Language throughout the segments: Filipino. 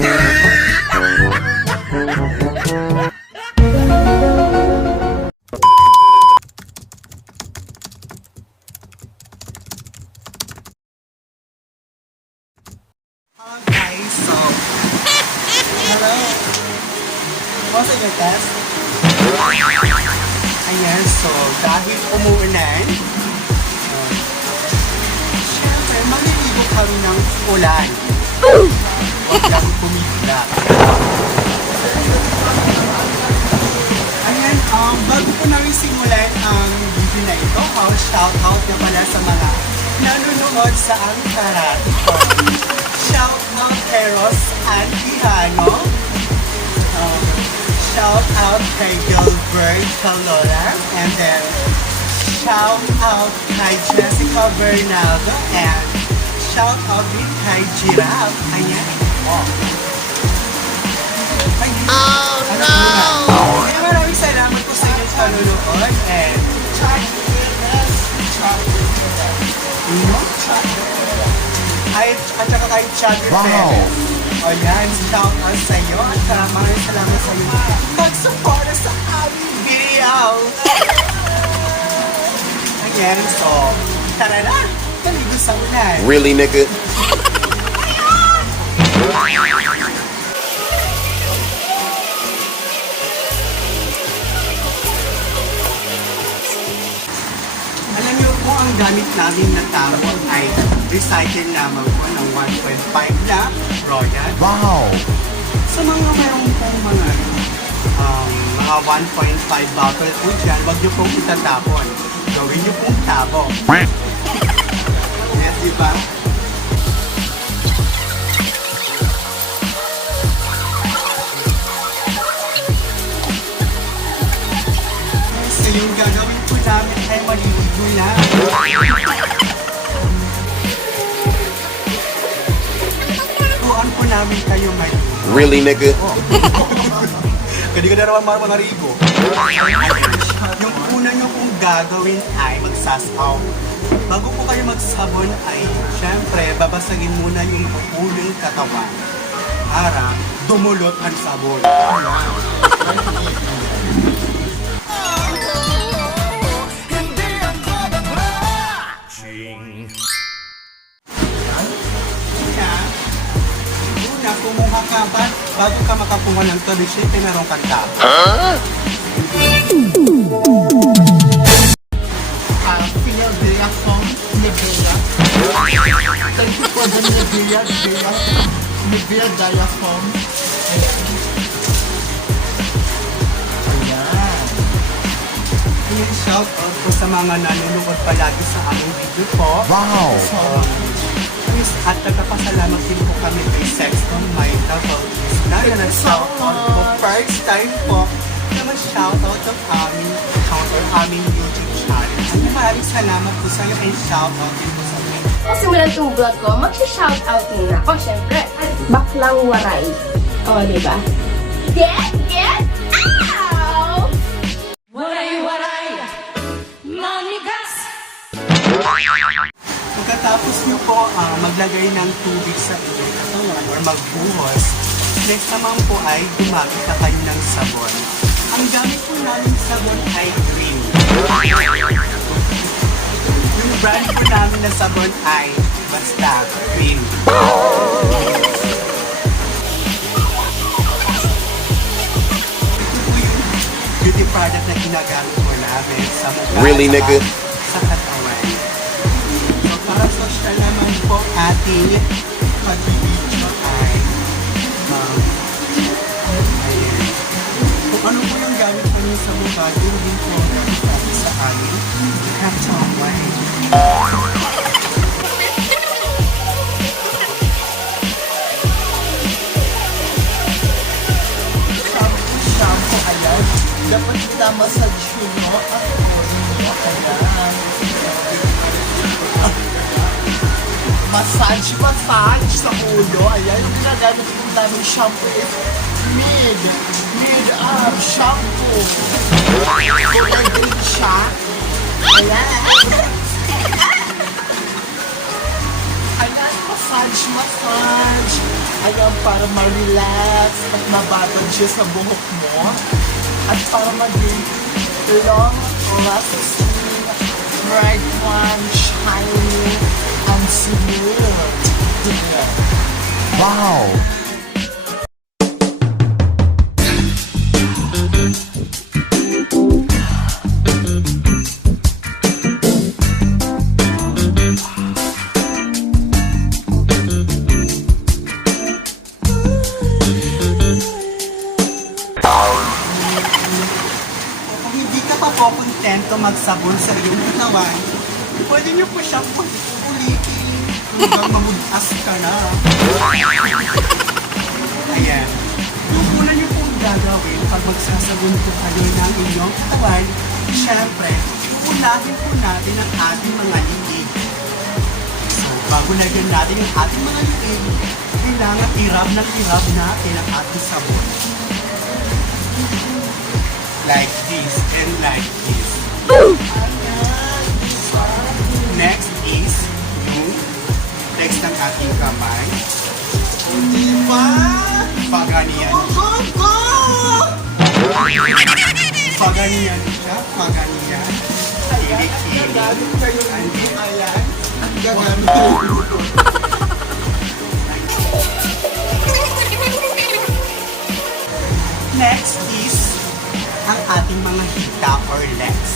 Guys, so hello. What's your test? Ayan, so dahil umuulan, syempre maliligo kami ng ulan. Huwag lang bumibila. Ayan, bago po namin simulan ang video na ito, shoutout na pala sa mga nanonood sa aming karate ko. Shoutout kay Ross Antihano. Shoutout kay Gilbert Calora. And then, shoutout kay Jessica Bernaldo. And shoutout din kay Giraffe. Ayan. Oh no! Kaya maraming salamat po sa inyong panunood. And at saka kay Chagger Perez. O yan, shout out sa iyo at maraming salamat sa iyo pag-support sa aming video. Ayan, so tara na, maligo sa ulan. Really, nigga? Alam niyo po, ang gamit namin na tamo ay recycle lamang po ng 1.5 na Royal. Wow! Sa mga mayroong pong mga 1.5 bottle po dyan, huwag niyo pong itatapon. Gawin niyo pong tabo. Yes, diba? So yung gagawin po namin ay maliligo lang. Turuan po namin kayo maligo. Really, nigga? Hindi ka na naman manarigo. Yung una nyo pong gagawin ay magsasaw. Bago po kayo magsabon ay, syempre, babasagin muna yung ulong katawan para dumulot ang sabon. Una, kumuha ka ba? Bago ka makakuha ng tabi-shape, pinarong kanta. Nivea song, Nivea. Thank you for the Nivea diaphragm. Ayan. Ayan, shout out po sa mga nanonood palagi sa aming video po. Wow! At nagpapasalamat din po kami kay Sexbomb, Mhyca Bautista na nag-shout out po. First time po na mag-shout out ng aming YouTube channel. At maraming salamat po sa iyo and shout out din po sa amin. Simulan itong vlog ko, mag-shoutout muna ako, syempre. Baklang waray. O, diba? Get! Ow! Waray! Manigas! Pagkatapos nyo po maglagay ng tubig sa inyong katawan or magbuhos, next naman po ay gumamit na kayo ng sabon. Ang gamit po namin sabon ay Green. Yung brand po namin na sabon ay basta Green. Ito po yung beauty product na ginagamit po namin sa mukha. Really, nigga? Sa katawan. So, para social naman po ating pag-video ay ayan. Kung ano po yung gamit namin sa mukha, yun din po gamit namin sa amin. Katawan. Shampoo, ayan. Dapat na-massage yun, no? At orin mo, ayan. Massage sa ulo. Ayan, yung ginagamit kong daming shampoo is mid-arm shampoo. Kulay green siya. Ayan. Ayan, massage. Ayan, para ma-relax at mabatag siya sa buhok mo. At para maging long lasting, bright one, shiny, and smooth. Wow! Kung hindi ka pa po kontento magsabon sa iyong katawan, pwede niyo po siyang ulitin hanggang mamudas ka na. Ayan. Yung una niyo pong gagawin pag magsasabon po kayo ng inyong katawan, syempre, unahin po natin ang ating mga liig. So, bago lagyan natin ang ating mga liig, kailangan irab natin ang ating sabon. Like this and like this. Next is yung text ng ating kamay. Diba? Paganiyan. Paganiyan siya. Paganiyan. Kilik-kilik. Gagamit kayo nito, ayan. Gagamit kayo nito. Next is ang ating mga hita or legs.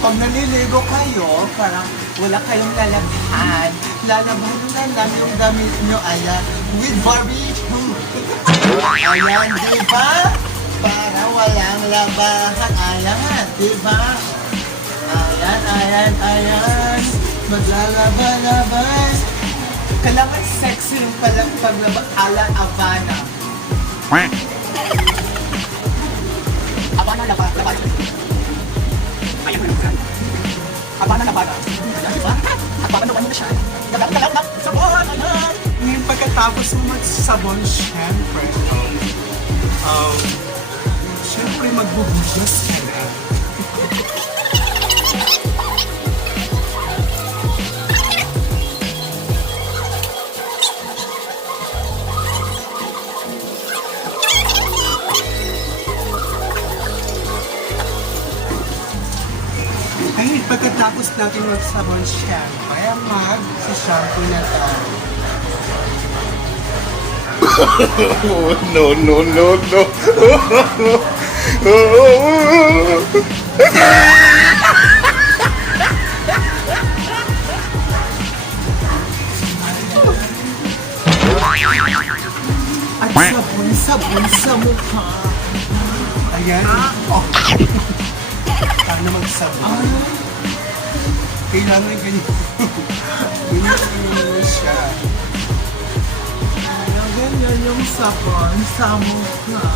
Pag naliligo kayo, parang wala kayong lalabhan. Lalabhan na lang yung gamit nyo, ayan, with barbecue. Ayan, diba? Para walang labahan. Ayan, diba? Ayan. Maglalaba-laban. Kailangan sexy yung paglabas ala Havana. Habana labada. Ayan mo yung Habana labada. Ayan, diba? Habana naman mo na siya. Galang na. Sabon! Ayan! Ngayon pagkatapos mo magsabon, syempre magbubugas ka na. Ngayon, pagkatapos natin magsabon, syempre, mag-shampoo na tayo. No. At sabon sa mukha. Ayan. Oh. Paano magsabon? Kailangan ganyan. Ganyan siya. Ganyan yung sabon sa mukha.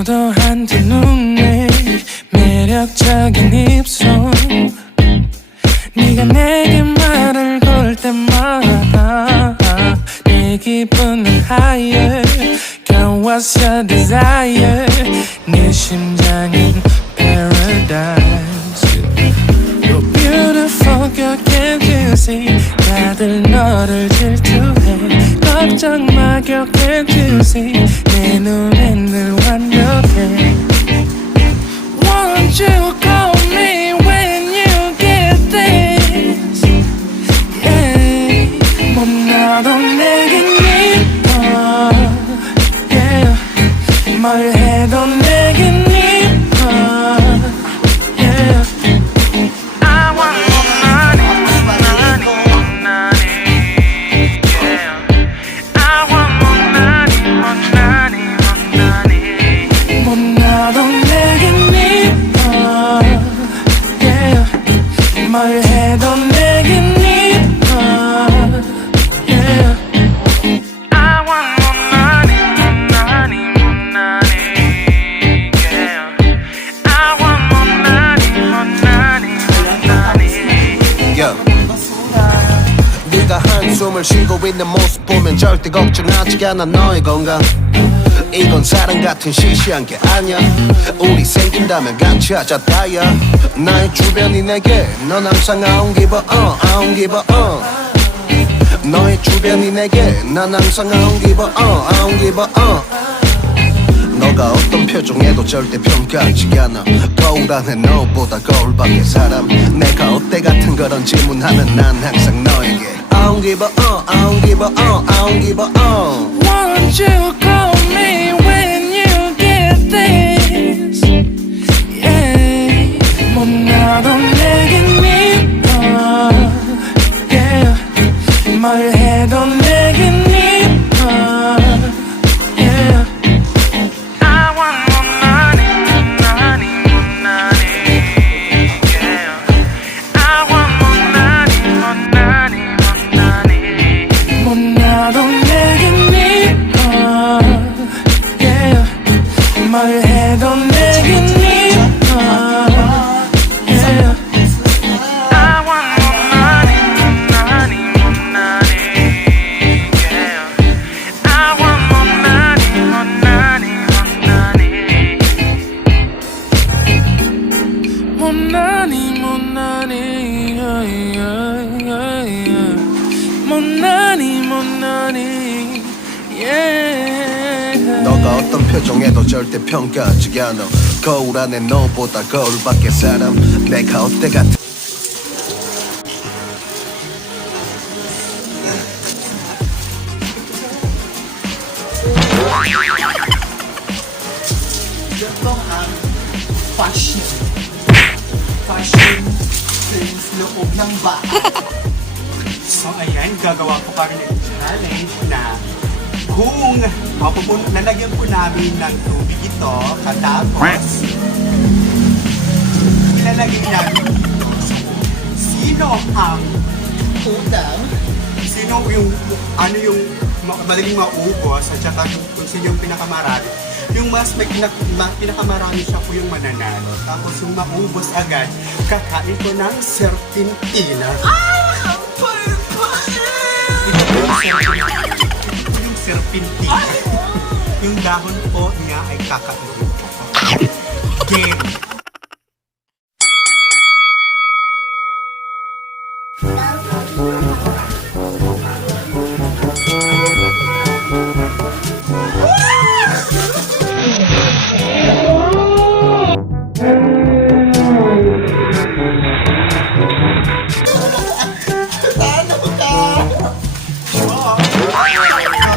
도도한 두 눈에 매력적인 입술 네가 내게 말을 걸 때마다 내 기분은 higher Girl what's your desire 네 심장은 paradise You're beautiful girl can't you see 다들 너를 질투해 걱정 마 girl can't you see 내 눈엔 늘 완벽해 Won't you call me when you get this yeah 못나도 내겐 이뻐 yeah 뭘 해도 내겐 이뻐 yeah I want more money yeah I want more money 숨을 쉬고 있는 모습 보면 절대 걱정하지 않아 너의 건강. 이건 사랑 같은 시시한 게 아니야. 우리 생긴다면 같이 하자 다야. 나의 주변이 내게 넌 항상 I don't give a I don't give a 너의 주변이 내게 난 항상 I don't give a I don't give a 너가 어떤 표정에도 절대 평가하지 않아. 거울 안에 너보다 거울 밖의 사람. 내가 어때 같은 그런 질문하면 난 항상 너에게 I don't give a I don't give a I don't give a Won't you call me when you get this? Yeah. 뭐 나도 내겐 미워. Yeah. 뭘 해도 내겐 미워. Yeah. I want more money, more money, more money. Yeah. I want more money, more money, more money. 뭐 나도 내겐 미워. Yeah. 뭘 해도 내겐 미워. Yeah. I want more money, more money, more money. Yeah. I want more money, more money, more money. More money, more money, yeah, yeah, yeah, yeah. More money, more money, yeah. 너가 어떤 표정에도 절대 평가하지 않아. 거울 안에 너보다 거울 밖의 사람. 내가 어때 같은 Ito ang fashion. Fashion sa loob ng bahay. So ayan, gagawa po kami ng challenge na kung lalagyan po namin ng tubig ito, katapos ilalagay namin sino yung madaling maubos at saka kung sino yung pinakamarami. Yung mas may pinakamarami siya po yung mananalo. Tapos yung maubos agad, kakain ko ng serpentina. Yung serpentina. Yung dahon po niya ay kakain ko. Game.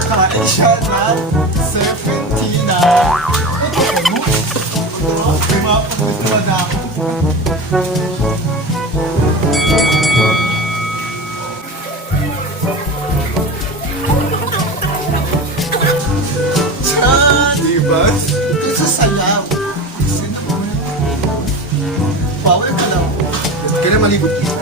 Kakain siya ng serpentina. May mapagdito na ako. Tiyan! Diba? Ito sa sayaw. Bawal ka lang. Kaya malibot kita.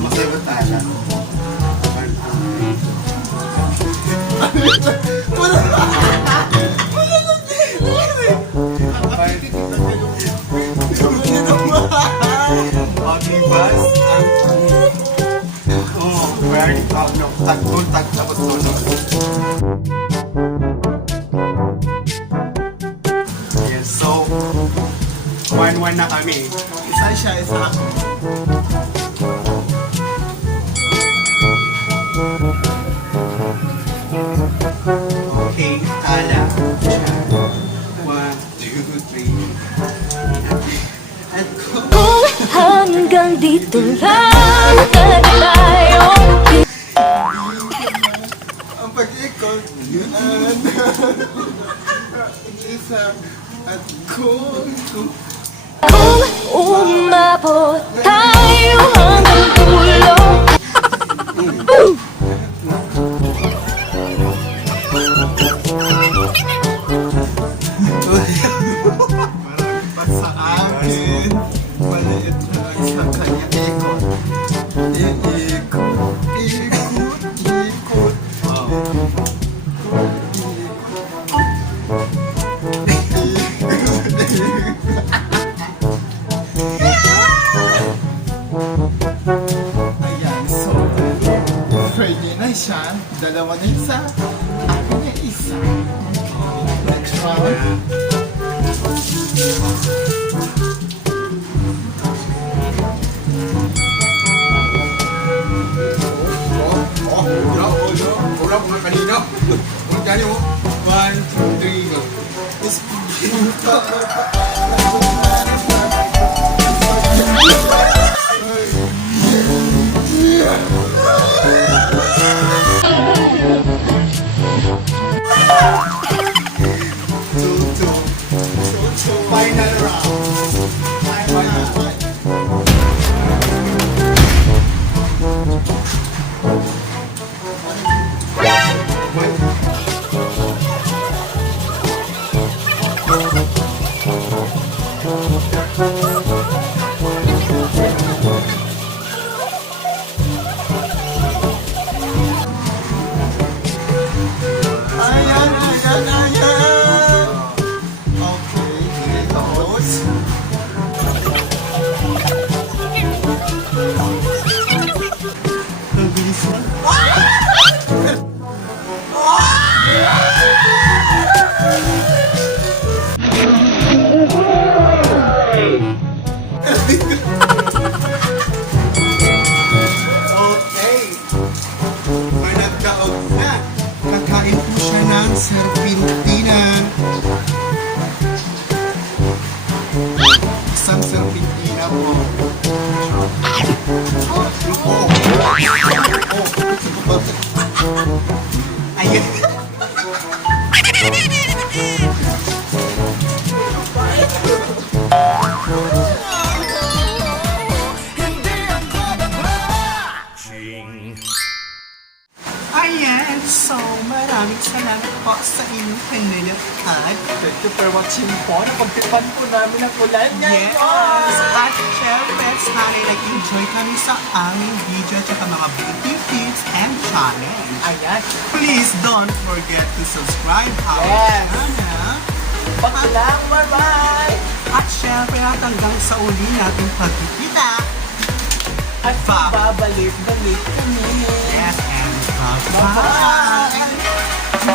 Masagot tayo. Goodvibes very proud ng tag tapos tulog. Yes, so 1-1 na kami. Isa siya, isa ako. Okay, ala. 1, 2, 3. At Kung hanggang dito lang tayo. Ang pag-ikot, isa at kung Kung umabot tayo hanggang dulo. pa sa akin, maliit lang sa kanya ikot. siya. Dalawa na isa. Ako na isa. Next round. Wala mga kanina. Huwag tayo. 1, 2, 3, go. Final round. Final round. Ayan, ayan, ayan. Okay, here goes. Ang bilis mo. Okay. May nagdaog na. Kakain po siya ng serpentina. Isang serpentina po. Ayun. Ayan, so maraming salamat po sa inyong pinunod. Thank you for watching po. Napagtipan po namin ang ulan Yes! ngayon. At syempre, sana nag-enjoy kami sa aming video at saka mga beauty tips and challenge. Ayan. Please don't forget to subscribe our Yes. channel. Paglang, bye-bye. At syempre, hanggang sa uli nating pagkikita. At babalik-balik kami. Yes, and bye-bye! Bye-bye.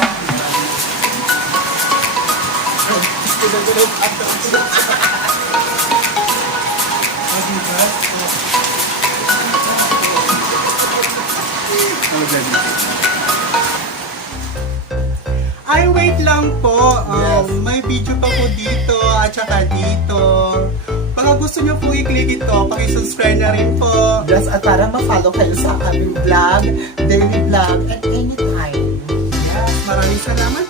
Ay, wait lang po. Yes. May video pa po dito at saka dito. Baka gusto nyo po i-click ito, pakisubscribe na rin po. Yes, at para ma-follow kayo sa aming vlog, daily vlog, at anytime. Yes, maraming salamat